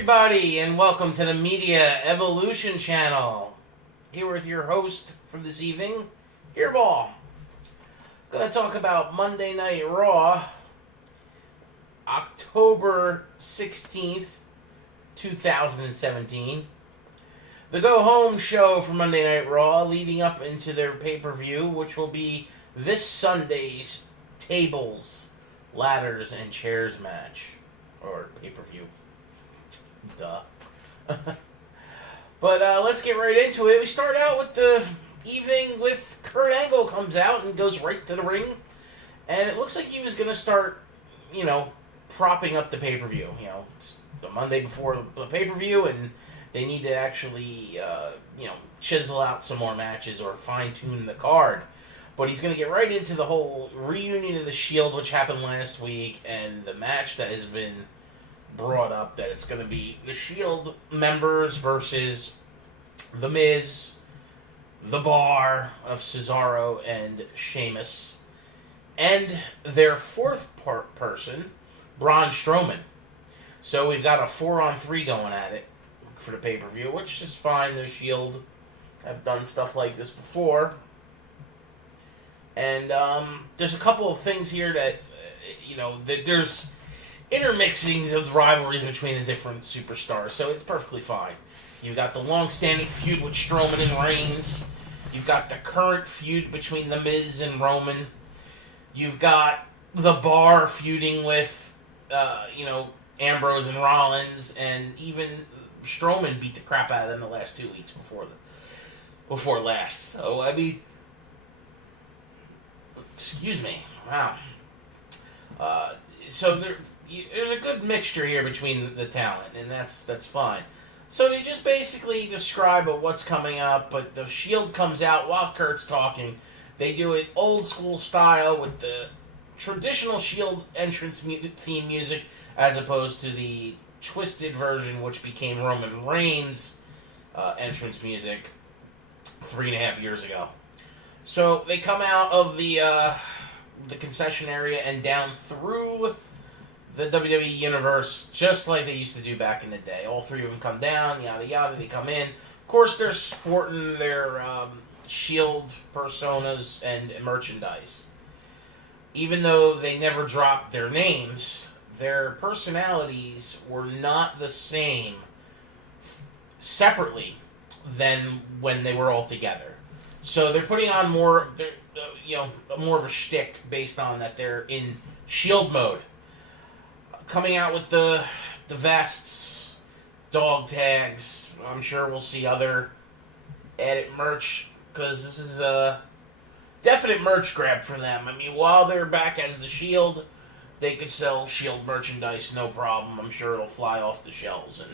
everybody, and welcome to the Media Evolution Channel. Here with your host for this evening, Earball. Gonna talk about Monday Night Raw, October 16th, 2017. The go-home show for Monday Night Raw, leading up into their pay-per-view, which will be this Sunday's Tables, Ladders, and Chairs match. Or pay-per-view. Duh. But let's get right into it. We start out with the evening with Kurt Angle comes out and goes right to the ring. And it looks like he was going to start, propping up the pay-per-view. It's the Monday before the pay-per-view, and they need to actually, chisel out some more matches or fine-tune the card. But he's going to get right into the whole reunion of the Shield, which happened last week, and the match that has been brought up, that it's going to be the Shield members versus The Miz, The Bar of Cesaro and Sheamus, and their fourth person, Braun Strowman. So we've got a 4-on-3 going at it for the pay-per-view, which is fine. The Shield have done stuff like this before. And there's a couple of things here that, that there's intermixings of rivalries between the different superstars, so it's perfectly fine. You've got the long-standing feud with Strowman and Reigns. You've got the current feud between The Miz and Roman. You've got The Bar feuding with, Ambrose and Rollins, and even Strowman beat the crap out of them the last 2 weeks before last. So, excuse me. Wow. So there's a good mixture here between the talent, and that's fine. So they just basically describe what's coming up, but the Shield comes out while Kurt's talking. They do it old school style with the traditional Shield entrance theme music, as opposed to the twisted version, which became Roman Reigns' entrance music 3.5 years ago. So they come out of the concession area and down through the WWE Universe, just like they used to do back in the day. All three of them come down, yada yada, they come in. Of course, they're sporting their Shield personas and merchandise. Even though they never dropped their names, their personalities were not the same separately than when they were all together. So they're putting on more of a shtick based on that they're in Shield mode. Coming out with the vests, dog tags. I'm sure we'll see other added merch, because this is a definite merch grab for them. While they're back as the Shield, they could sell Shield merchandise, no problem. I'm sure it'll fly off the shelves and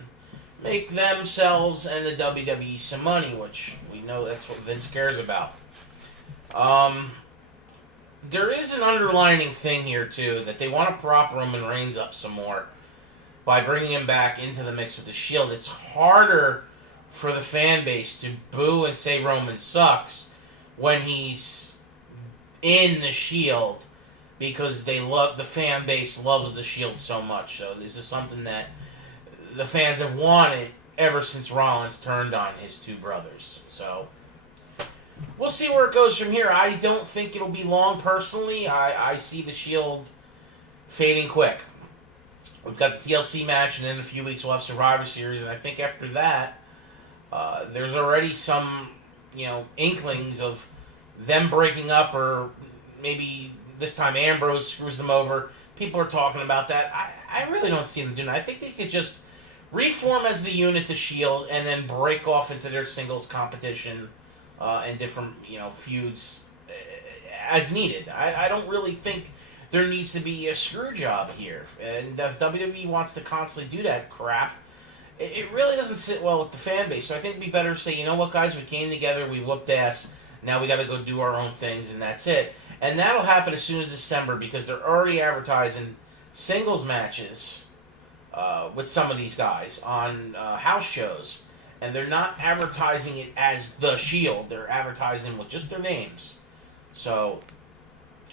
make themselves and the WWE some money, which we know that's what Vince cares about. There is an underlining thing here, too, that they want to prop Roman Reigns up some more by bringing him back into the mix with the Shield. It's harder for the fan base to boo and say Roman sucks when he's in the Shield, because the fan base loves the Shield so much. So this is something that the fans have wanted ever since Rollins turned on his two brothers. So we'll see where it goes from here. I don't think it'll be long, personally. I see the Shield fading quick. We've got the TLC match, and in a few weeks we'll have Survivor Series, and I think after that, there's already some, inklings of them breaking up, or maybe this time Ambrose screws them over. People are talking about that. I really don't see them doing that. I think they could just reform as the unit, the Shield, and then break off into their singles competition and different, feuds as needed. I don't really think there needs to be a screw job here. And if WWE wants to constantly do that crap, it really doesn't sit well with the fan base. So I think it'd be better to say, you know what, guys, we came together, we whooped ass, now we got to go do our own things, and that's it. And that'll happen as soon as December, because they're already advertising singles matches with some of these guys on house shows. And they're not advertising it as The Shield. They're advertising with just their names. So,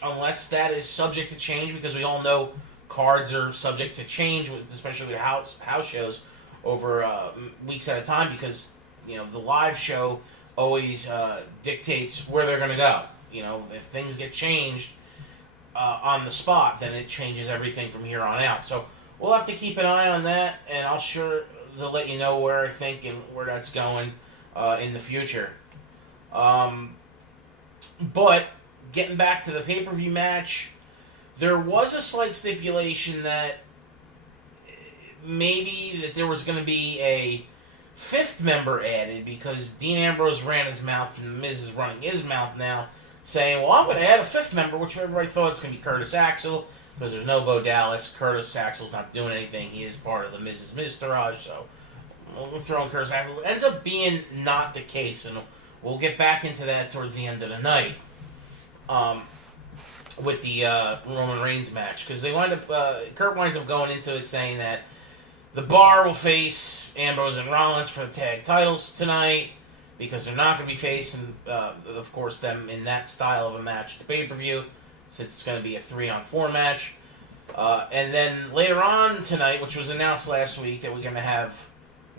unless that is subject to change, because we all know cards are subject to change, especially with house shows, over weeks at a time because, the live show always dictates where they're going to go. If things get changed on the spot, then it changes everything from here on out. So we'll have to keep an eye on that, and I'll sure to let you know where I think and where that's going in the future. But getting back to the pay-per-view match, there was a slight stipulation that maybe that there was going to be a fifth member added because Dean Ambrose ran his mouth and The Miz is running his mouth now, saying, well, I'm going to add a fifth member, which everybody thought it's going to be Curtis Axel because there's no Bo Dallas. Curtis Axel's not doing anything. He is part of the Miz's Miztourage, so we'll throw in Curtis Axel. It ends up being not the case, and we'll get back into that towards the end of the night with the Roman Reigns match because they wind up. Kurt winds up going into it saying that the Bar will face Ambrose and Rollins for the tag titles tonight because they're not going to be facing, of course, them in that style of a match to pay-per-view since it's going to be a 3-on-4 match. And then later on tonight, which was announced last week, that we're going to have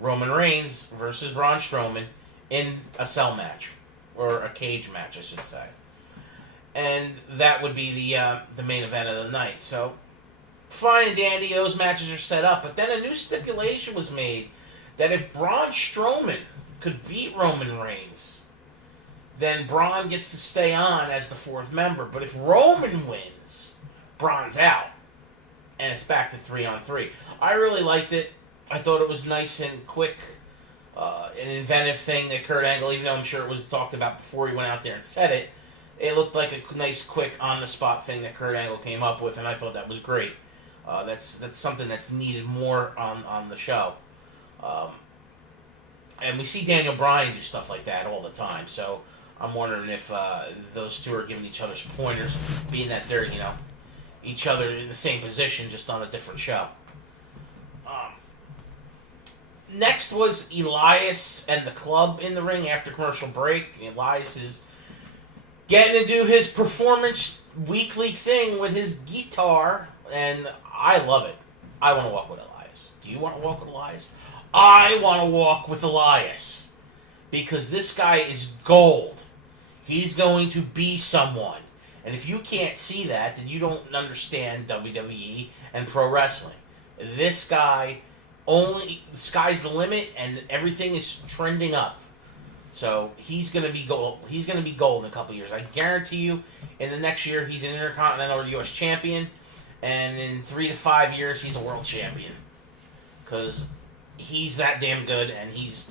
Roman Reigns versus Braun Strowman in a cell match, or a cage match, I should say. And that would be the main event of the night. So, fine and dandy, those matches are set up. But then a new stipulation was made that if Braun Strowman could beat Roman Reigns, then Braun gets to stay on as the fourth member. But if Roman wins, Braun's out. And it's back to 3-on-3. I really liked it. I thought it was nice and quick. An inventive thing that Kurt Angle, even though I'm sure it was talked about before he went out there and said it, it looked like a nice, quick, on-the-spot thing that Kurt Angle came up with, and I thought that was great. That's something that's needed more on the show. And we see Daniel Bryan do stuff like that all the time, so I'm wondering if those two are giving each other's pointers, being that they're, each other in the same position, just on a different show. Next was Elias and the Club in the ring after commercial break. Elias is getting to do his performance weekly thing with his guitar, and I love it. I want to walk with Elias. Do you want to walk with Elias? I want to walk with Elias because this guy is gold. He's going to be someone. And if you can't see that, then you don't understand WWE and pro wrestling. This guy, the sky's the limit, and everything is trending up. So he's going to be gold. He's going to be gold in a couple of years. I guarantee you, in the next year, he's an Intercontinental or U.S. champion, and in 3 to 5 years, he's a world champion. Because he's that damn good, and he's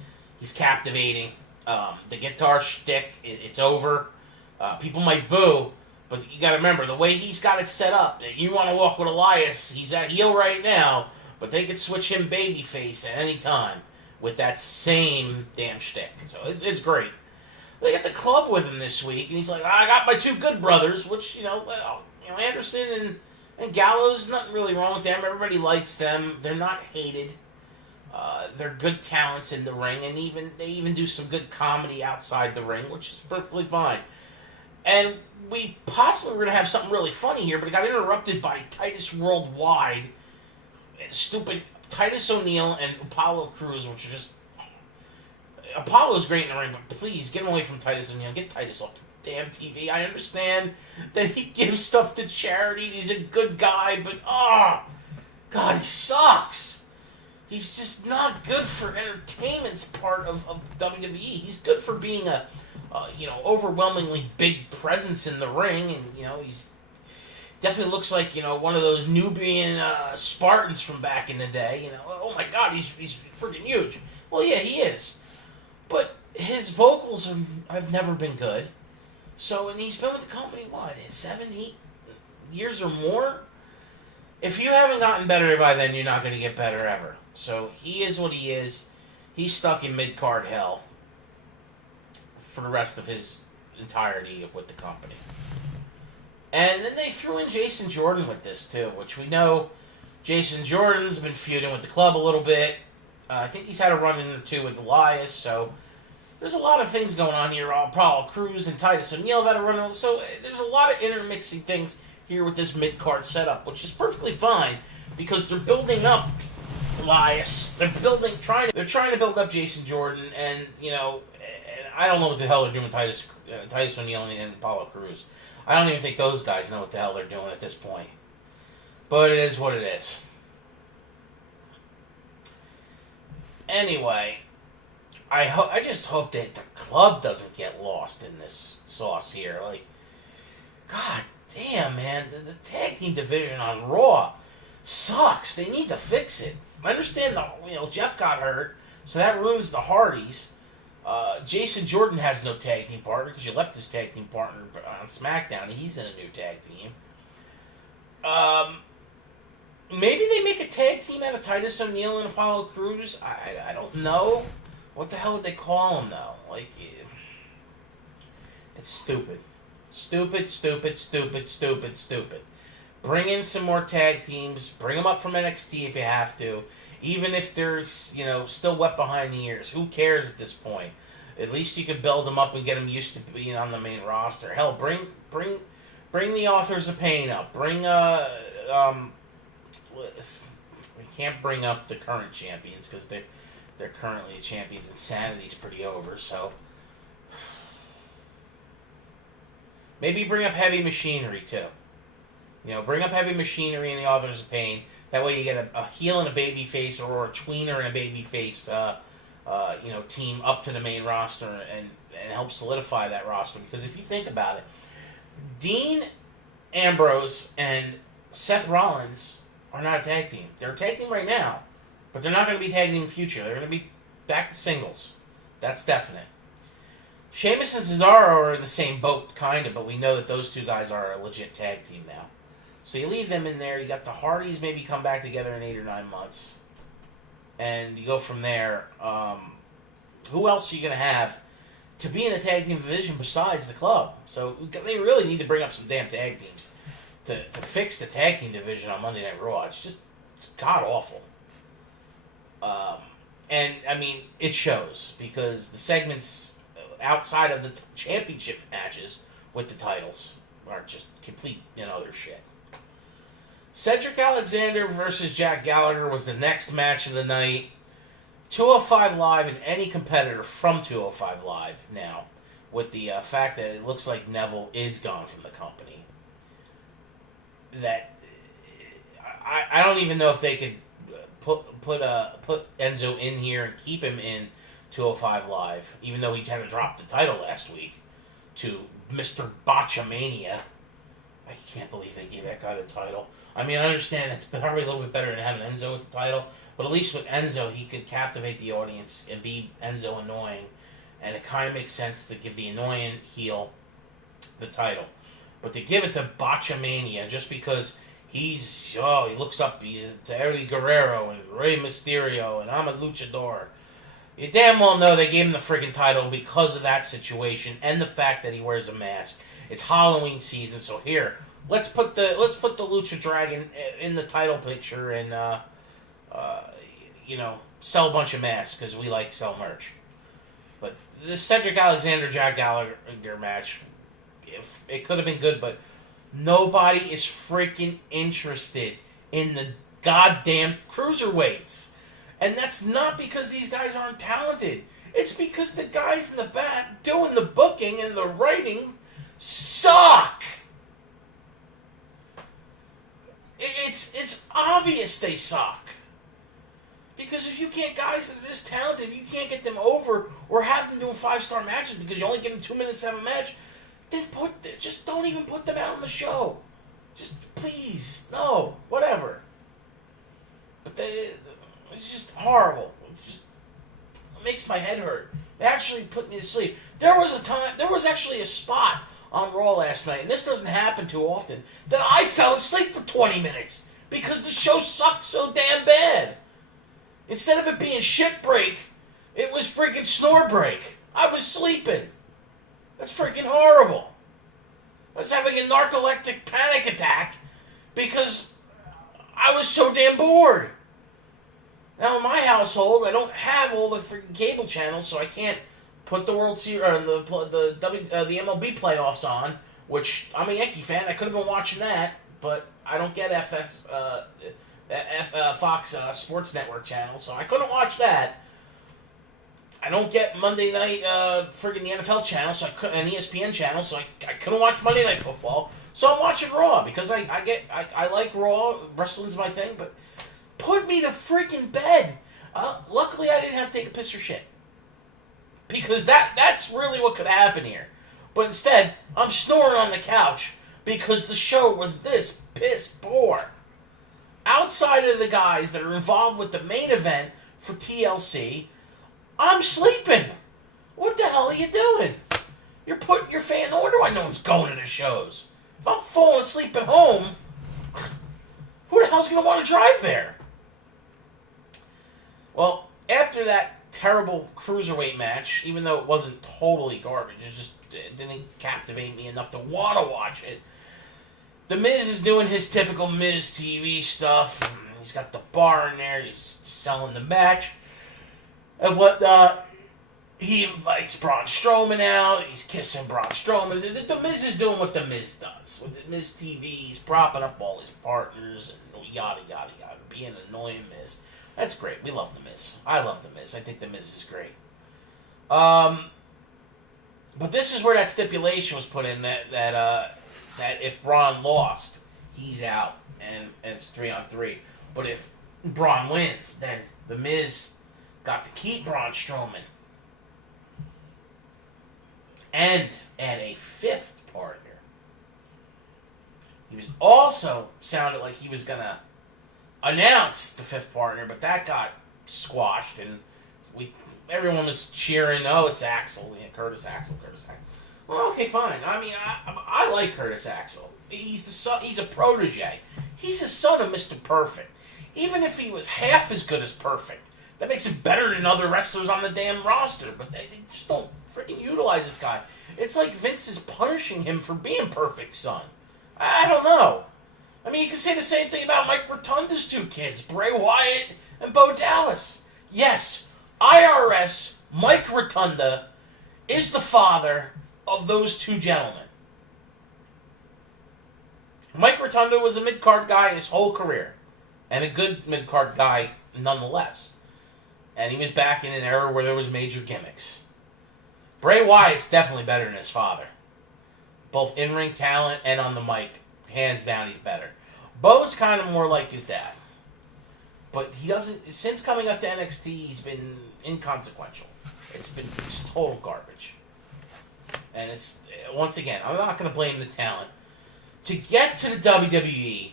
captivating. The guitar shtick, it's over. People might boo, but you got to remember, the way he's got it set up, that you want to walk with Elias, he's at heel right now, but they could switch him babyface at any time with that same damn shtick. So it's great. They got the Club with him this week, and he's like, I got my two good brothers, which, Anderson and Gallows, nothing really wrong with them. Everybody likes them. They're not hated. They're good talents in the ring, and they even do some good comedy outside the ring, which is perfectly fine. And we possibly were going to have something really funny here, but it got interrupted by Titus Worldwide, stupid Titus O'Neil and Apollo Crews, which are just... Apollo's great in the ring, but please, get him away from Titus O'Neil. Get Titus off the damn TV. I understand that he gives stuff to charity, he's a good guy, but, God, he sucks. He's just not good for entertainment's part of WWE. He's good for being a overwhelmingly big presence in the ring, and, he's definitely looks like, one of those Nubian Spartans from back in the day. Oh my God, he's freaking huge. Well, yeah, he is. But his vocals have never been good. So, and he's been with the company, 7, 8 years or more? If you haven't gotten better by then, you're not going to get better ever. So, he is what he is. He's stuck in mid-card hell for the rest of his entirety with the company. And then they threw in Jason Jordan with this, too, which we know Jason Jordan's been feuding with the Club a little bit. I think he's had a run-in or two with Elias, so there's a lot of things going on here. Apollo Crews and Titus O'Neil have had a run-in, so there's a lot of intermixing things here with this mid-card setup, which is perfectly fine, because they're building up Elias. They're trying to build up Jason Jordan, and I don't know what the hell they're doing with Titus O'Neil and Apollo Crews. I don't even think those guys know what the hell they're doing at this point. But it is what it is. Anyway, I just hope that the club doesn't get lost in this sauce here. Like, god damn, man, the tag team division on Raw sucks. They need to fix it. I understand Jeff got hurt, so that ruins the Hardys. Jason Jordan has no tag team partner because you left his tag team partner on SmackDown. He's in a new tag team. Maybe they make a tag team out of Titus O'Neil and Apollo Crews. I don't know. What the hell would they call him, though? Like, it's stupid. Stupid. Bring in some more tag teams. Bring them up from NXT if you have to. Even if they're, still wet behind the ears. Who cares at this point? At least you could build them up and get them used to being on the main roster. Hell, bring the Authors of Pain up. Bring, we can't bring up the current champions because they're currently the champions. Insanity's pretty over, so maybe bring up Heavy Machinery too. Bring up Heavy Machinery and the Authors of Pain. That way you get a heel and a baby face, or a tweener and a baby face, team up to the main roster and help solidify that roster. Because if you think about it, Dean Ambrose and Seth Rollins are not a tag team. They're a tag team right now, but they're not going to be tag team in the future. They're going to be back to singles. That's definite. Sheamus and Cesaro are in the same boat, kind of, but we know that those two guys are a legit tag team now. So you leave them in there. You got the Hardys maybe come back together in 8 or 9 months. And you go from there. Who else are you going to have to be in the tag team division besides the club? So they really need to bring up some damn tag teams to fix the tag team division on Monday Night Raw. It's god-awful. And, I mean, it shows. Because the segments outside of the championship matches with the titles are just complete, other shit. Cedric Alexander versus Jack Gallagher was the next match of the night. 205 Live and any competitor from 205 Live now, with the fact that it looks like Neville is gone from the company. That I don't even know if they could put Enzo in here and keep him in 205 Live, even though he had to drop the title last week to Mr. Botchamania. I can't believe they gave that guy the title. I mean, I understand it's probably a little bit better than having Enzo with the title, but at least with Enzo, he could captivate the audience and be Enzo annoying, and it kind of makes sense to give the annoying heel the title. But to give it to Botchamania just because he looks up to Eddie Guerrero and Rey Mysterio and I'm a luchador. You damn well know they gave him the friggin' title because of that situation and the fact that he wears a mask. It's Halloween season, so here, let's put the Lucha Dragon in the title picture and sell a bunch of masks because we like to sell merch. But this Cedric Alexander Jack Gallagher match, it could have been good, but nobody is freaking interested in the goddamn cruiserweights. And that's not because these guys aren't talented. It's because the guys in the back doing the booking and the writing suck. It's obvious they suck. Because if you can't guys that are this talented, you can't get them over or have them doing 5-star matches because you only give them 2 minutes to have a match, then just don't even put them out on the show. Just please, no, whatever. But it's just horrible. It makes my head hurt. It actually put me to sleep. There was actually a spot on Raw last night, and this doesn't happen too often, that I fell asleep for 20 minutes because the show sucked so damn bad. Instead of it being shit break, it was freaking snore break. I was sleeping. That's freaking horrible. I was having a narcoleptic panic attack because I was so damn bored. Now in my household, I don't have all the freaking cable channels, so I can't put the World Series or the MLB playoffs on. Which I'm a Yankee fan. I could have been watching that, but I don't get Fox Sports Network channel, so I couldn't watch that. I don't get Monday night friggin' the NFL channel, so I couldn't, an ESPN channel, so I couldn't watch Monday Night Football. So I'm watching Raw because I like Raw. Wrestling's my thing, but put me to freaking bed. Luckily, I didn't have to take a piss or shit because that's really what could happen here. But instead, I'm snoring on the couch because the show was this piss poor. Outside of the guys that are involved with the main event for TLC, I'm sleeping. What the hell are you doing? You're putting your fan. No wonder why no one's going to the shows. If I'm falling asleep at home, who the hell's going to want to drive there? Well, after that terrible cruiserweight match, even though it wasn't totally garbage, it didn't captivate me enough to want to watch it. The Miz is doing his typical Miz TV stuff. He's got the bar in there. He's selling the match. And whatnot. He invites Braun Strowman out. He's kissing Braun Strowman. The Miz is doing what the Miz does. With the Miz TV, he's propping up all his partners and yada, yada, yada. Being an annoying Miz. That's great. We love the Miz. I love the Miz. I think the Miz is great. But this is where that stipulation was put in that if Braun lost, he's out. And it's 3-on-3. But if Braun wins, then the Miz got to keep Braun Strowman and add a fifth partner. He was also sounded like he was gonna announce the fifth partner, but that got squashed, and everyone was cheering. Oh, it's Axel, Curtis Axel. Well, okay, fine. I mean, I like Curtis Axel. He's a protege. He's the son of Mr. Perfect. Even if he was half as good as Perfect, that makes him better than other wrestlers on the damn roster. But they just don't freaking utilize this guy. It's like Vince is punishing him for being Perfect's son. I don't know. I mean, you can say the same thing about Mike Rotunda's two kids, Bray Wyatt and Bo Dallas. Yes, IRS Mike Rotunda is the father of those two gentlemen. Mike Rotunda was a mid-card guy his whole career, and a good mid-card guy nonetheless. And he was back in an era where there was major gimmicks. Bray Wyatt's definitely better than his father. Both in-ring talent and on the mic. Hands down, he's better. Bo's kind of more like his dad. But he doesn't... Since coming up to NXT, he's been inconsequential. It's been just total garbage. And it's... Once again, I'm not going to blame the talent. To get to the WWE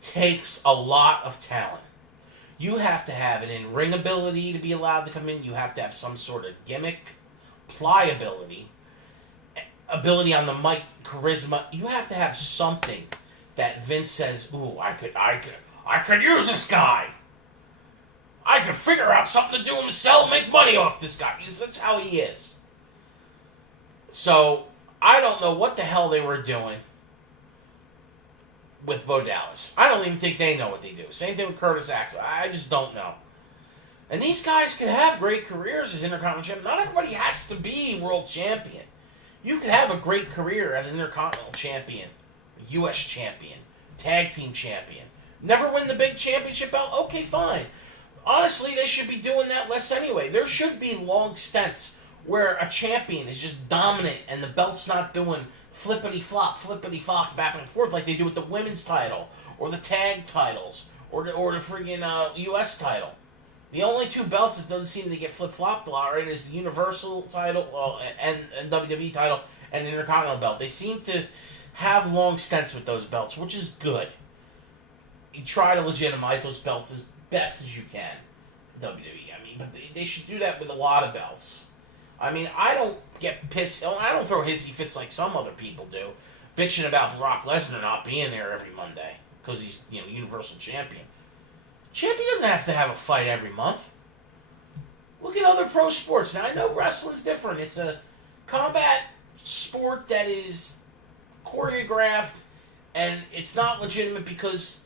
takes a lot of talent. You have to have an in-ring ability to be allowed to come in. You have to have some sort of gimmick, pliability, ability on the mic, charisma. You have to have something that Vince says, "Ooh, I could use this guy. I could figure out something to do him, sell, make money off this guy." That's how he is. So I don't know what the hell they were doing with Bo Dallas. I don't even think they know what they do. Same thing with Curtis Axel. I just don't know. And these guys can have great careers as Intercontinental Champion. Not everybody has to be World Champion. You can have a great career as an Intercontinental Champion, U.S. Champion, Tag Team Champion. Never win the big championship belt? Okay, fine. Honestly, they should be doing that less anyway. There should be long stints where a champion is just dominant and the belt's not doing flippity-flop, back and forth like they do with the women's title, or the tag titles, or the friggin' U.S. title. The only two belts that doesn't seem to get flip-flopped a lot, right, is the Universal title and WWE title and the Intercontinental belt. They seem to have long stints with those belts, which is good. You try to legitimize those belts as best as you can, WWE. I mean, but they should do that with a lot of belts. I mean, I don't get pissed. I don't throw hissy fits like some other people do, bitching about Brock Lesnar not being there every Monday because he's Universal Champion. Champion doesn't have to have a fight every month. Look at other pro sports. Now, I know wrestling's different. It's a combat sport that is choreographed, and it's not legitimate because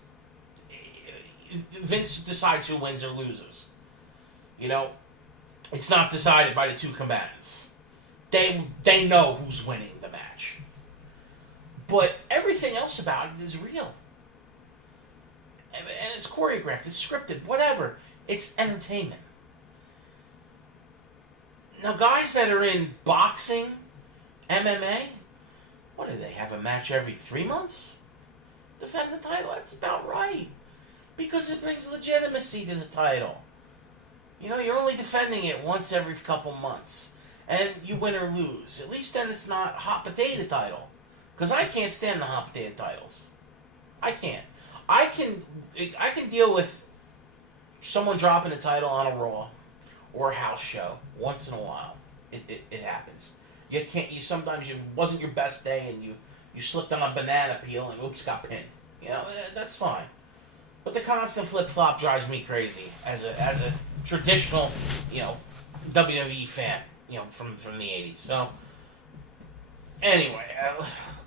Vince decides who wins or loses. It's not decided by the two combatants. They know who's winning the match. But everything else about it is real. and it's choreographed, it's scripted, whatever. It's entertainment. Now, guys that are in boxing, MMA, what do they have, a match every 3 months? Defend the title? That's about right. Because it brings legitimacy to the title. You know, you're only defending it once every couple months. And you win or lose. At least then it's not a hot potato title. Because I can't stand the hot potato titles. I can't. I can deal with someone dropping a title on a Raw or a house show once in a while. It happens. You can't. Sometimes it wasn't your best day and you slipped on a banana peel and oops, got pinned. You know, that's fine. But the constant flip flop drives me crazy as a traditional, you know, WWE fan, you know, from the '80s. So anyway,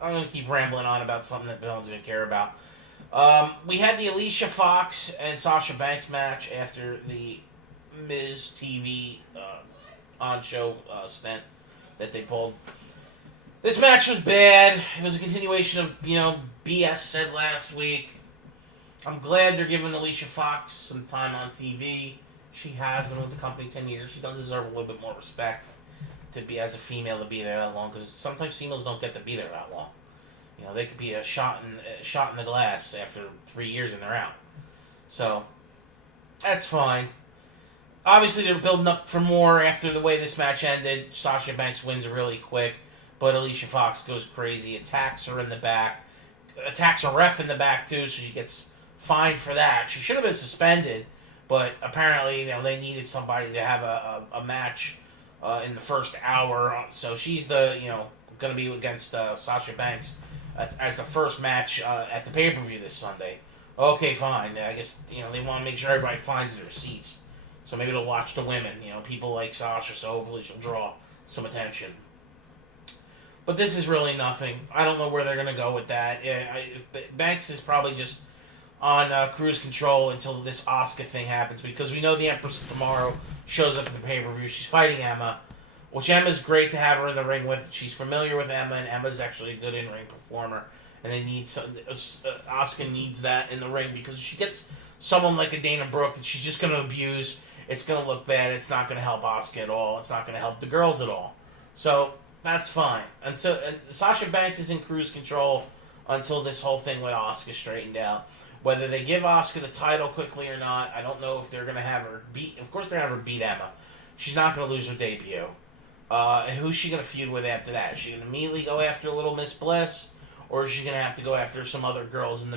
I'm gonna keep rambling on about something that Bill's gonna care about. We had the Alicia Fox and Sasha Banks match after the Miz TV on-show stint that they pulled. This match was bad. It was a continuation of, you know, BS said last week. I'm glad they're giving Alicia Fox some time on TV. She has been with the company 10 years. She does deserve a little bit more respect to be, as a female, to be there that long, because sometimes females don't get to be there that long. You know, they could be a shot in the glass after 3 years and they're out. So, that's fine. Obviously, they're building up for more after the way this match ended. Sasha Banks wins really quick, but Alicia Fox goes crazy, attacks her in the back, attacks a ref in the back too, so she gets fined for that. She should have been suspended, but apparently, you know, they needed somebody to have a match in the first hour. So she's going to be against Sasha Banks as the first match at the pay-per-view this Sunday. Okay, fine. I guess, you know, they want to make sure everybody finds their seats. So maybe they'll watch the women, you know, people like Sasha, so hopefully she'll draw some attention. But this is really nothing. I don't know where they're going to go with that. Banks is probably just on cruise control until this Asuka thing happens, because we know the Empress tomorrow shows up at the pay-per-view. She's fighting Emma, which Emma's great to have her in the ring with. She's familiar with Emma, and Emma's actually a good in-ring performer. And they need Asuka needs that in the ring, because she gets someone like a Dana Brooke that she's just going to abuse. It's going to look bad. It's not going to help Asuka at all. It's not going to help the girls at all. So that's fine. And Sasha Banks is in cruise control until this whole thing with Asuka straightened out. Whether they give Asuka the title quickly or not, I don't know if they're going to have her beat. Of course, they're going to have her beat Emma. She's not going to lose her debut. And who's she going to feud with after that? Is she going to immediately go after Little Miss Bliss, or is she going to have to go after some other girls in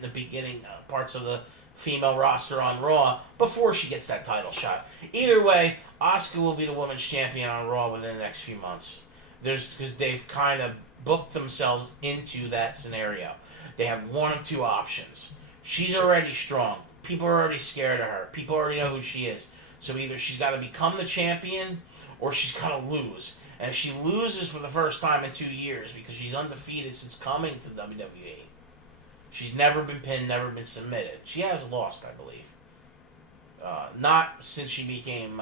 the beginning parts of the female roster on Raw before she gets that title shot? Either way, Asuka will be the women's champion on Raw within the next few months. Because they've kind of booked themselves into that scenario. They have one of two options. She's already strong. People are already scared of her. People already know who she is. So either she's got to become the champion, or she's got to lose. And if she loses for the first time in 2 years, because she's undefeated since coming to WWE, she's never been pinned, never been submitted. She has lost, I believe. Not since she became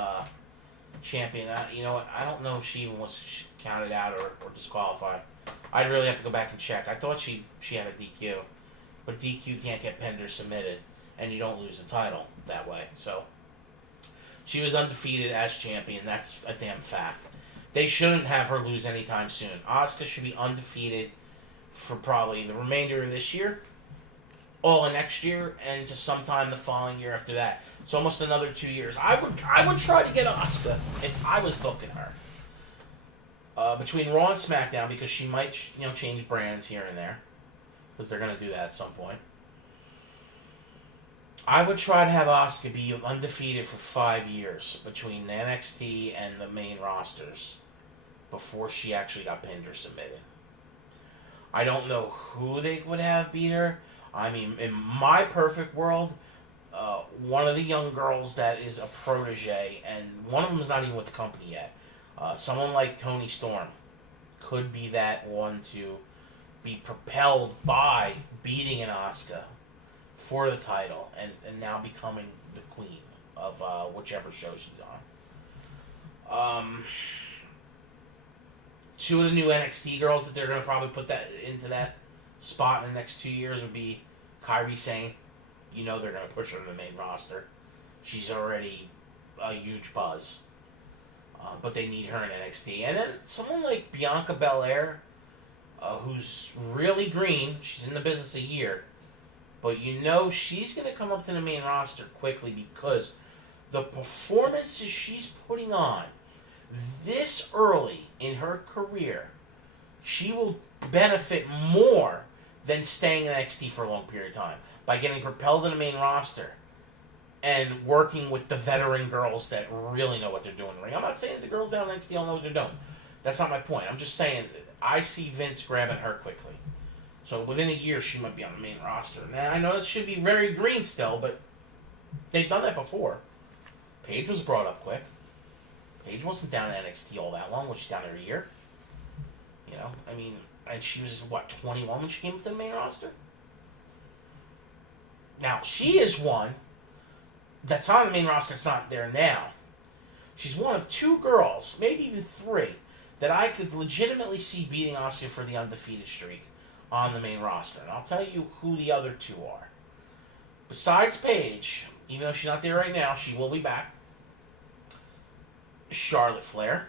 champion. You know what? I don't know if she even was counted out or disqualified. I'd really have to go back and check. I thought she had a DQ. But DQ can't get pinned or submitted, and you don't lose the title that way. So she was undefeated as champion. That's a damn fact. They shouldn't have her lose anytime soon. Asuka should be undefeated for probably the remainder of this year, all of next year, and to sometime the following year after that. It's almost another 2 years. I would try to get Asuka if I was booking her. Between Raw and SmackDown, because she might change brands here and there, because they're going to do that at some point. I would try to have Asuka be undefeated for 5 years between NXT and the main rosters before she actually got pinned or submitted. I don't know who they would have beat her. I mean, in my perfect world, one of the young girls that is a protege, and one of them is not even with the company yet, someone like Toni Storm could be that one to be propelled by beating an Asuka for the title and now becoming the queen of whichever show she's on. Two of the new NXT girls that they're going to probably put that into that spot in the next 2 years would be Kairi Sane, you know they're going to push her to the main roster. She's already a huge buzz. But they need her in NXT. And then someone like Bianca Belair, who's really green. She's in the business a year. But you know she's going to come up to the main roster quickly because the performances she's putting on this early in her career, she will benefit more than staying in NXT for a long period of time by getting propelled to the main roster and working with the veteran girls that really know what they're doing in the ring. I'm not saying that the girls down in NXT don't know what they're doing. That's not my point. I'm just saying I see Vince grabbing her quickly. So within a year, she might be on the main roster. Now, I know it should be very green still, but they've done that before. Paige was brought up quick. Paige wasn't down in NXT all that long. Was she down there a year? You know, I mean, and she was, 21 when she came up to the main roster? Now, she is one that's on the main roster. It's not there now. She's one of two girls, maybe even three, that I could legitimately see beating Asuka for the undefeated streak on the main roster. And I'll tell you who the other two are. Besides Paige, even though she's not there right now, she will be back. Charlotte Flair.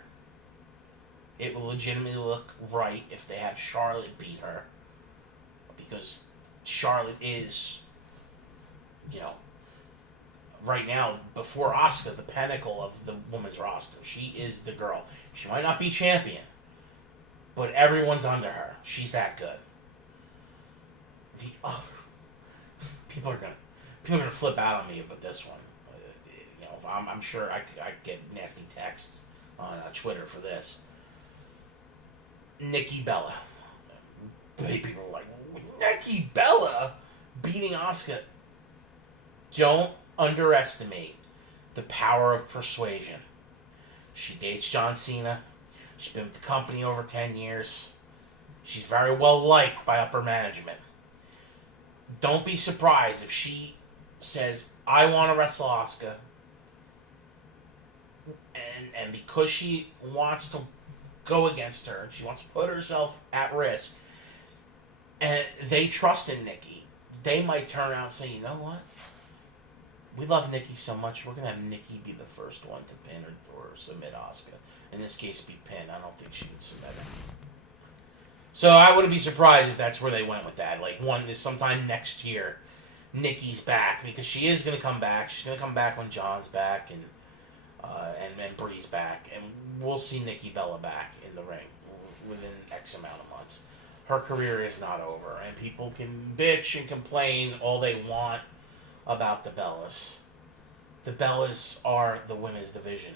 It will legitimately look right if they have Charlotte beat her. Because Charlotte is, right now, before Asuka, the pinnacle of the women's roster. She is the girl. She might not be champion, but everyone's under her. She's that good. The other people are gonna flip out on me about this one. I'm sure I get nasty texts on Twitter for this. Nikki Bella. People are like, Nikki Bella beating Asuka. Don't underestimate the power of persuasion. She dates John Cena. She's been with the company over 10 years. She's very well liked by upper management. Don't be surprised if she says, I want to wrestle Asuka. And because she wants to go against her, she wants to put herself at risk, and they trust in Nikki, they might turn around and say, you know what? We love Nikki so much, we're going to have Nikki be the first one to pin or submit Asuka. In this case, be pinned. I don't think she would submit her. So I wouldn't be surprised if that's where they went with that. Like, sometime next year, Nikki's back, because she is going to come back. She's going to come back when John's back, and Bree's back, and we'll see Nikki Bella back in the ring within X amount of months. Her career is not over, and people can bitch and complain all they want about the Bellas. The Bellas are the women's division,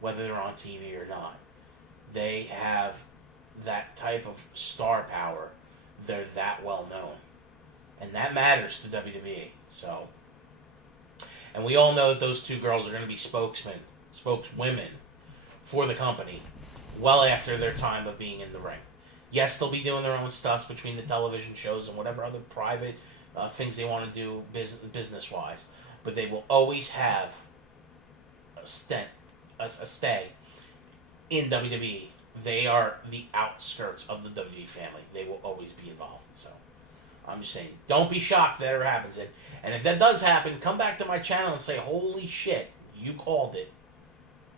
whether they're on TV or not. They have that type of star power. They're that well known, and that matters to WWE. So. And we all know that those two girls are going to be spokeswomen for the company well after their time of being in the ring. Yes, they'll be doing their own stuff between the television shows and whatever other private things they want to do business-wise. But they will always have a stay in WWE. They are the outskirts of the WWE family. They will always be involved. So I'm just saying, don't be shocked if that ever happens. And if that does happen, come back to my channel and say, holy shit, you called it.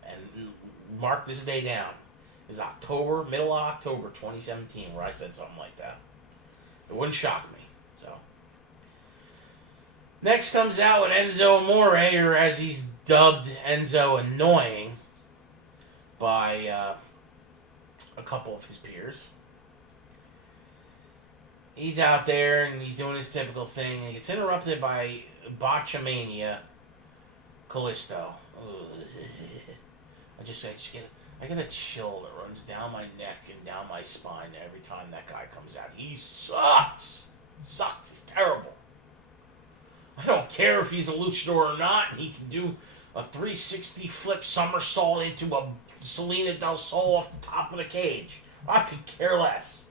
And mark this day down. It's middle of October 2017, where I said something like that. It wouldn't shock me. So next comes out with Enzo Amore, or as he's dubbed, Enzo Annoying, by a couple of his peers. He's out there and he's doing his typical thing, and he gets interrupted by Botchamania Callisto. I get a chill that runs down my neck and down my spine every time that guy comes out. He sucks. He's terrible. I don't care if he's a luchador or not. He can do a 360 flip somersault into a Selena Del Sol off the top of the cage. I could care less.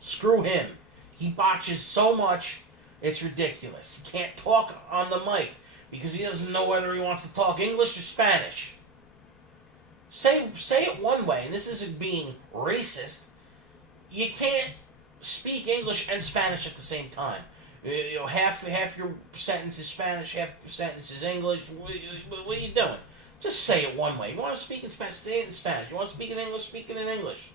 Screw him. He botches so much, it's ridiculous. He can't talk on the mic because he doesn't know whether he wants to talk English or Spanish. Say it one way, and this isn't being racist. You can't speak English and Spanish at the same time. half your sentence is Spanish, half your sentence is English. What are you doing? Just say it one way. You want to speak in Spanish, say it in Spanish. You want to speak in English, speak it in English.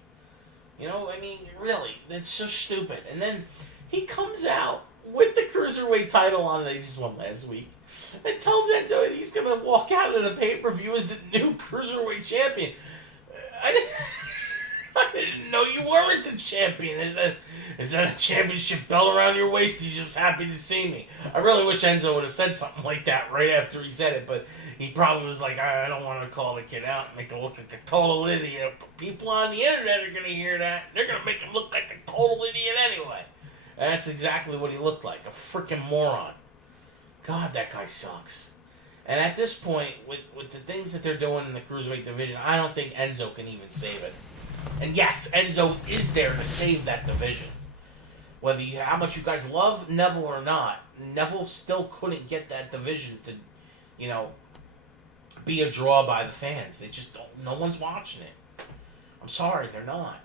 I mean, really, that's so stupid. And then he comes out with the Cruiserweight title on that he just won last week. And tells Enzo he's going to walk out of the pay-per-view as the new Cruiserweight champion. I didn't know you weren't the champion. Is that a championship belt around your waist? He's just happy to see me. I really wish Enzo would have said something like that right after he said it, but he probably was like, I don't want to call the kid out and make him look like a total idiot. But people on the internet are going to hear that. They're going to make him look like a total idiot anyway. And that's exactly what he looked like, a freaking moron. God, that guy sucks. And at this point, with the things that they're doing in the Cruiserweight division, I don't think Enzo can even save it. And yes, Enzo is there to save that division. Whether how much you guys love Neville or not, Neville still couldn't get that division to, be a draw by the fans. They just don't. No one's watching it. I'm sorry, they're not.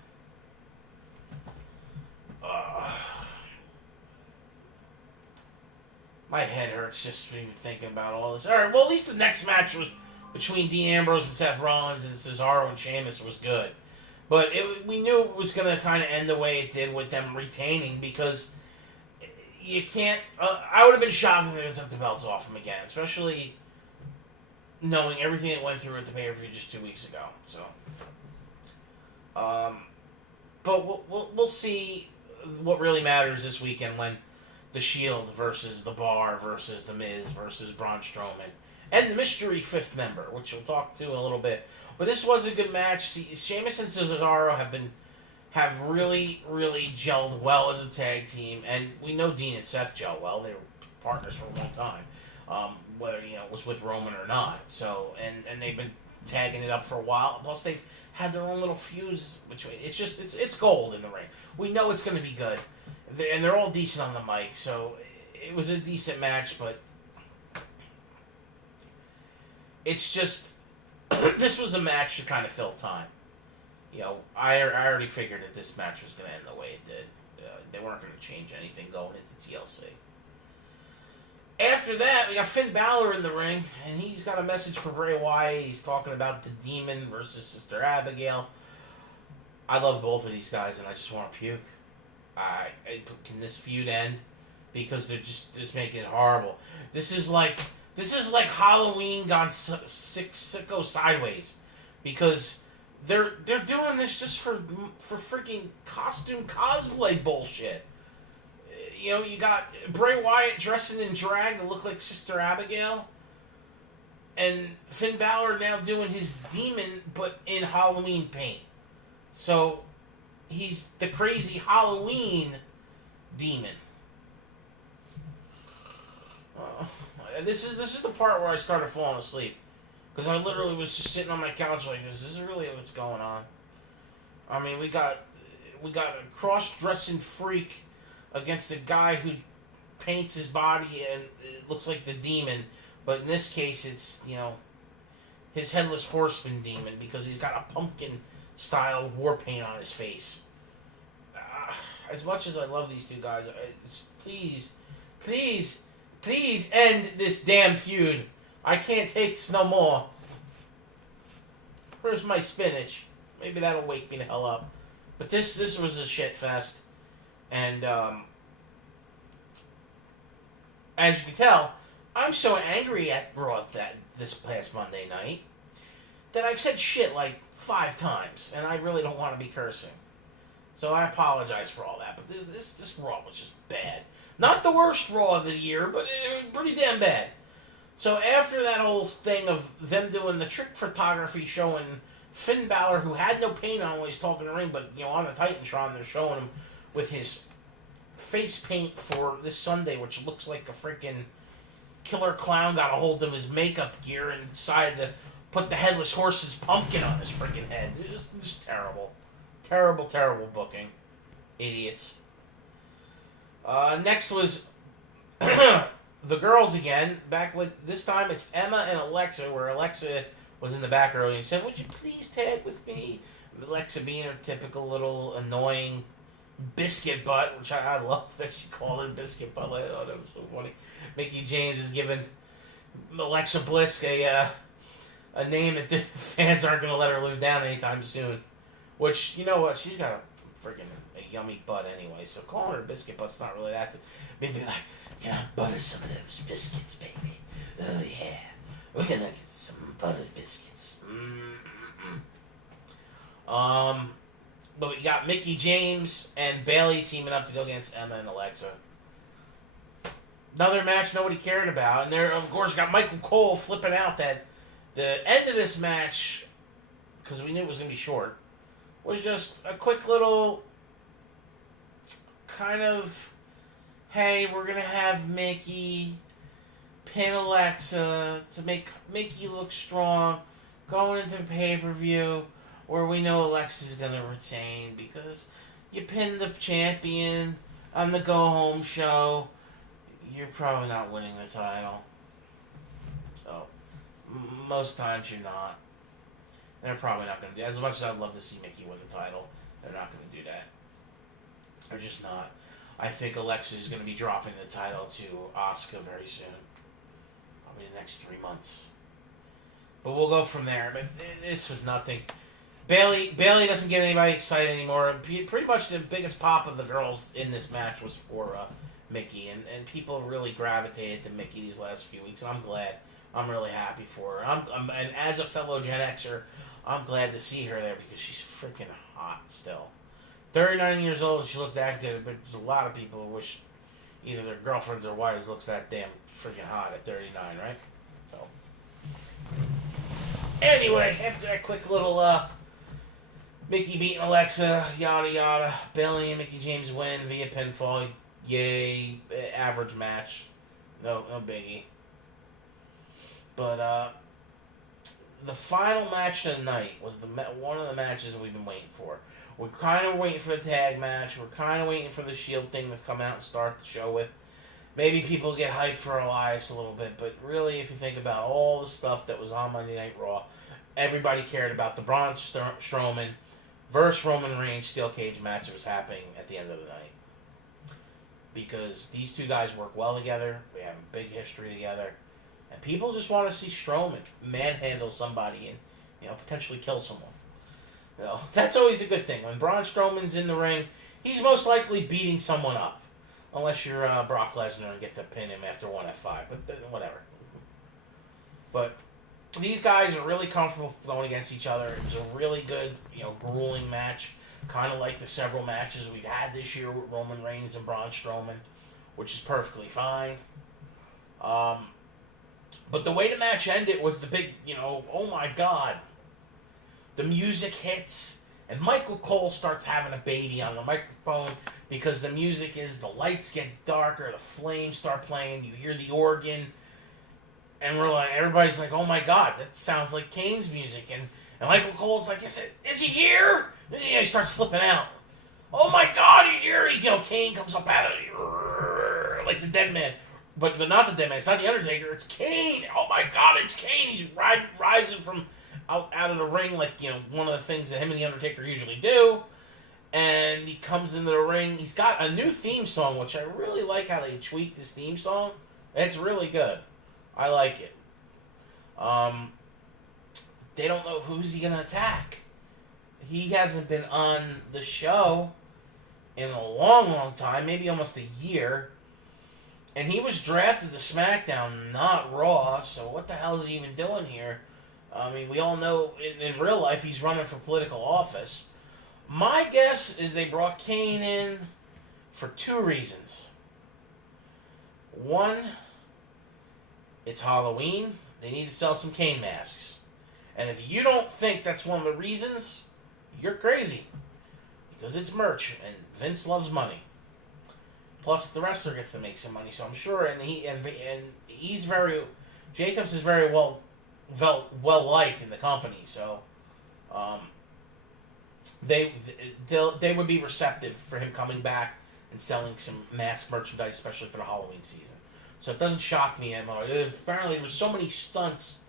My head hurts just even thinking about all this. All right, well, at least the next match was between Dean Ambrose and Seth Rollins and Cesaro and Sheamus was good. But we knew it was going to kind of end the way it did with them retaining because you can't... I would have been shocked if they took the belts off them again, especially knowing everything that went through at the pay-per-view just 2 weeks ago. So, but we'll see what really matters this weekend when the Shield versus the Bar versus the Miz versus Braun Strowman and the mystery fifth member, which we'll talk to in a little bit. But this was a good match. Sheamus and Cesaro have really, really gelled well as a tag team, and we know Dean and Seth gel well. They were partners for a long time, whether it was with Roman or not. So, and they've been tagging it up for a while. Plus, they've had their own little feuds between. It's gold in the ring. We know it's going to be good, and they're all decent on the mic. So, it was a decent match, but it's just. This was a match to kind of fill time. I already figured that this match was going to end the way it did. They weren't going to change anything going into TLC. After that, we got Finn Balor in the ring, and he's got a message for Bray Wyatt. He's talking about the Demon versus Sister Abigail. I love both of these guys, and I just want to puke. Can this feud end? Because they're just making it horrible. This is like Halloween gone sicko sideways, because they're doing this just for freaking costume cosplay bullshit. You got Bray Wyatt dressing in drag to look like Sister Abigail, and Finn Balor now doing his demon but in Halloween paint. So he's the crazy Halloween demon. This is the part where I started falling asleep, because I literally was just sitting on my couch like, is this really what's going on? I mean, we got a cross-dressing freak against a guy who paints his body and it looks like the demon, but in this case it's his headless horseman demon, because he's got a pumpkin style war paint on his face. As much as I love these two guys, please end this damn feud. I can't take no more. Where's my spinach? Maybe that'll wake me the hell up. But this was a shit fest. And as you can tell, I'm so angry at Raw this past Monday night that I've said shit like 5 times, and I really don't want to be cursing. So I apologize for all that. But this Raw was just bad. Not the worst Raw of the year, but it was pretty damn bad. So after that whole thing of them doing the trick photography showing Finn Balor, who had no paint on when he's talking in the ring, but on the Titantron they're showing him with his face paint for this Sunday, which looks like a freaking killer clown got a hold of his makeup gear and decided to put the headless horse's pumpkin on his freaking head. It was just terrible. Terrible, terrible booking. Idiots. Next was the girls again, back with, this time it's Emma and Alexa, where Alexa was in the back earlier and said, would you please tag with me? Alexa being her typical little annoying Biscuit Butt, which I love that she called her Biscuit Butt. Like, oh, that was so funny. Mickey James is giving Alexa Bliss a name that the fans aren't going to let her live down anytime soon. Which, you know what, she's got a yummy butt anyway, so calling her Biscuit Butt's not really that. Maybe like, butter some of those biscuits, baby. Oh yeah, we're gonna get some buttered biscuits. But we got Mickey James and Bayley teaming up to go against Emma and Alexa. Another match nobody cared about, and there, of course, got Michael Cole flipping out that the end of this match, because we knew it was gonna be short, was just a quick little kind of, hey, we're going to have Mickey pin Alexa to make Mickey look strong going into the pay-per-view where we know Alexa's going to retain because you pinned the champion on the go-home show. You're probably not winning the title. So, most times you're not. They're probably not going to do, as much as I'd love to see Mickey win the title, they're not going to do that. They're just not. I think Alexa is going to be dropping the title to Asuka very soon. Probably the next 3 months. But we'll go from there. But this was nothing. Bayley doesn't get anybody excited anymore. Pretty much the biggest pop of the girls in this match was for Mickey. And people really gravitated to Mickey these last few weeks. And I'm glad. I'm really happy for her. And as a fellow Gen Xer, I'm glad to see her there because she's freaking hot still. 39 years old and she looked that good, but there's a lot of people who wish either their girlfriends or wives looks that damn freaking hot at 39, right? So, anyway, after that quick little Mickey beating Alexa, yada yada, Bayley and Mickey James win via pinfall. Yay, average match, no biggie. But the final match of the night was one of the matches we've been waiting for. We're kind of waiting for the tag match. We're kind of waiting for the Shield thing to come out and start the show with. Maybe people get hyped for Elias a little bit, but really, if you think about all the stuff that was on Monday Night Raw, everybody cared about the Braun Strowman versus Roman Reigns steel cage match that was happening at the end of the night. Because these two guys work well together. They have a big history together. And people just want to see Strowman manhandle somebody and, potentially kill someone. That's always a good thing. When Braun Strowman's in the ring, he's most likely beating someone up. Unless you're Brock Lesnar and get to pin him after 1 F5. But whatever. But these guys are really comfortable going against each other. It was a really good, grueling match. Kind of like the several matches we've had this year with Roman Reigns and Braun Strowman. Which is perfectly fine. But the way the match ended was the big, oh my God. The music hits, and Michael Cole starts having a baby on the microphone because the music is, the lights get darker, the flames start playing, you hear the organ, and everybody's like, oh my God, that sounds like Kane's music, and Michael Cole's like, is he here? And he starts flipping out. Oh my God, he's here! Kane comes up out of like the dead man. But not the dead man, it's not the Undertaker, it's Kane! Oh my God, it's Kane! He's rising from out of the ring like, one of the things that him and the Undertaker usually do. And he comes into the ring. He's got a new theme song, which I really like how they tweaked his theme song. It's really good. I like it. They don't know who's he going to attack. He hasn't been on the show in a long, long time, maybe almost a year. And he was drafted to SmackDown, not Raw, so what the hell is he even doing here? I mean, we all know in real life he's running for political office. My guess is they brought Kane in for 2 reasons. One, it's Halloween. They need to sell some Kane masks. And if you don't think that's one of the reasons, you're crazy. Because it's merch, and Vince loves money. Plus, the wrestler gets to make some money, so I'm sure. And he's very, Jacobs is very well liked in the company, so they would be receptive for him coming back and selling some mask merchandise, especially for the Halloween season. So it doesn't shock me anymore. Apparently, there were so many stunts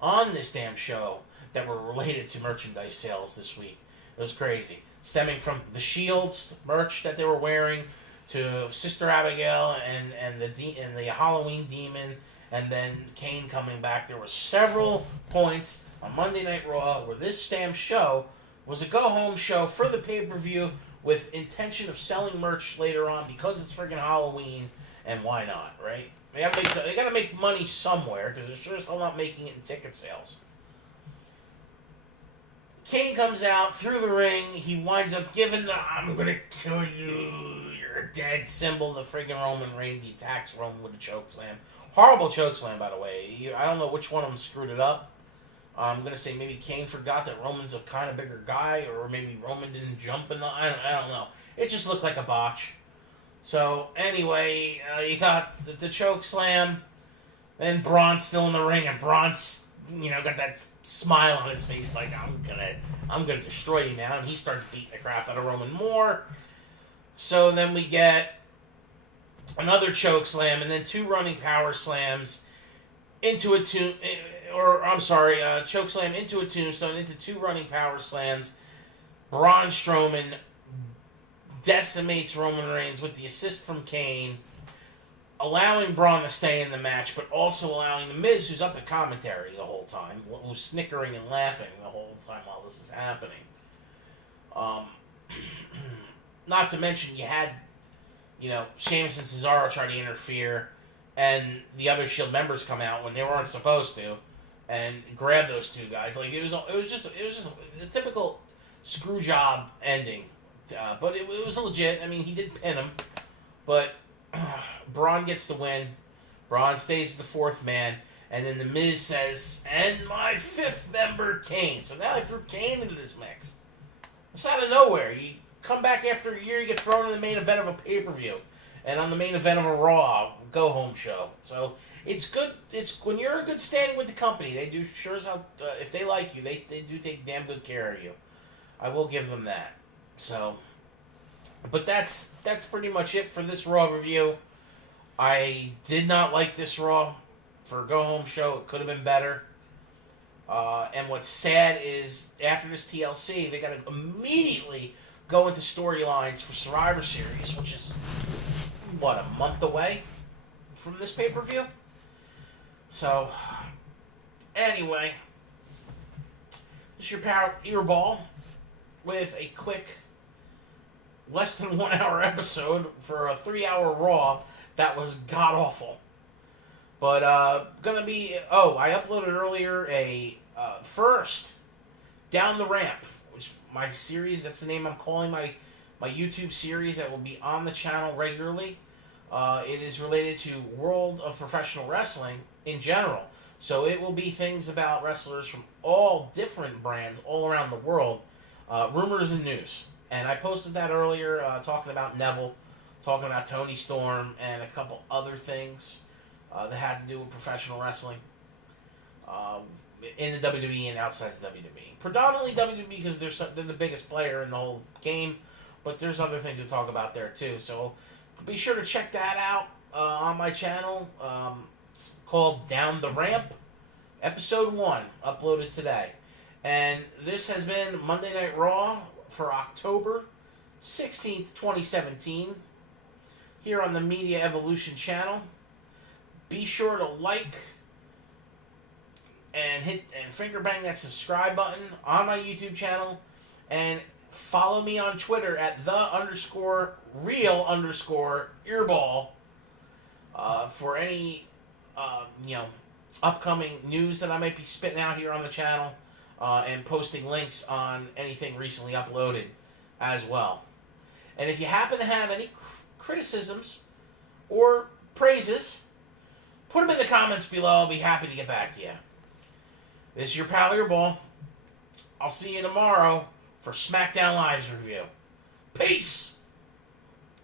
on this damn show that were related to merchandise sales this week. It was crazy. stemming from the Shields merch that they were wearing to Sister Abigail and the Halloween Demon, and then Kane coming back. There were several points on Monday Night Raw where this damn show was a go-home show for the pay-per-view with intention of selling merch later on because it's friggin' Halloween, and why not, right? They gotta make money somewhere because they're sure as hell not making it in ticket sales. Kane comes out through the ring. He winds up giving the "I'm gonna kill you, you're dead" symbol to friggin' Roman Reigns. He attacks Roman with a chokeslam. Horrible chokeslam, by the way. I don't know which one of them screwed it up. I'm going to say maybe Kane forgot that Roman's a kind of bigger guy, or maybe Roman didn't jump in the... I don't know. It just looked like a botch. So, anyway, you got the choke slam, then Braun's still in the ring, and Braun's, got that smile on his face like, I'm gonna destroy you now, and he starts beating the crap out of Roman more. So then we get another choke slam, and then 2 running power slams into a choke slam into a tombstone, into 2 running power slams. Braun Strowman decimates Roman Reigns with the assist from Kane, allowing Braun to stay in the match, but also allowing The Miz, who's up at commentary the whole time, who's snickering and laughing the whole time while this is happening. Not to mention, you had, Sheamus and Cesaro try to interfere, and the other Shield members come out when they weren't supposed to, and grab those 2 guys. Like it was just a typical screw job ending, but it was legit. I mean, he did pin him, but Braun gets the win. Braun stays the 4th man, and then The Miz says, "And my 5th member, Kane." So now they threw Kane into this mix. It's out of nowhere. You come back after a year, you get thrown in the main event of a pay-per-view, and on the main event of a Raw go-home show. So it's good. It's when you're in good standing with the company. They do sure as hell. If they like you, they do take damn good care of you. I will give them that. So, but that's pretty much it for this Raw review. I did not like this Raw for a go-home show. It could have been better. And what's sad is after this TLC, they got to immediately go into storylines for Survivor Series, which is a month away from this pay-per-view. So, anyway, this is your ball with a quick, less than 1 hour episode for a 3-hour Raw that was god-awful. But, I uploaded earlier a first Down the Ramp, which my series, that's the name I'm calling my YouTube series that will be on the channel regularly. It is related to World of Professional Wrestling in general. So it will be things about wrestlers from all different brands all around the world, rumors and news. And I posted that earlier, talking about Neville, talking about Tony Storm, and a couple other things that had to do with professional wrestling in the WWE and outside the WWE. Predominantly WWE because they're the biggest player in the whole game, but there's other things to talk about there too. So be sure to check that out on my channel. It's called Down the Ramp, Episode 1, uploaded today. And this has been Monday Night Raw for October 16th, 2017, here on the Media Evolution channel. Be sure to like and hit and finger bang that subscribe button on my YouTube channel, and follow me on Twitter at _real_earball for any upcoming news that I might be spitting out here on the channel, and posting links on anything recently uploaded as well. And if you happen to have any criticisms or praises, put them in the comments below. I'll be happy to get back to you. This is your pal Earball. I'll see you tomorrow for SmackDown Live's review. Peace!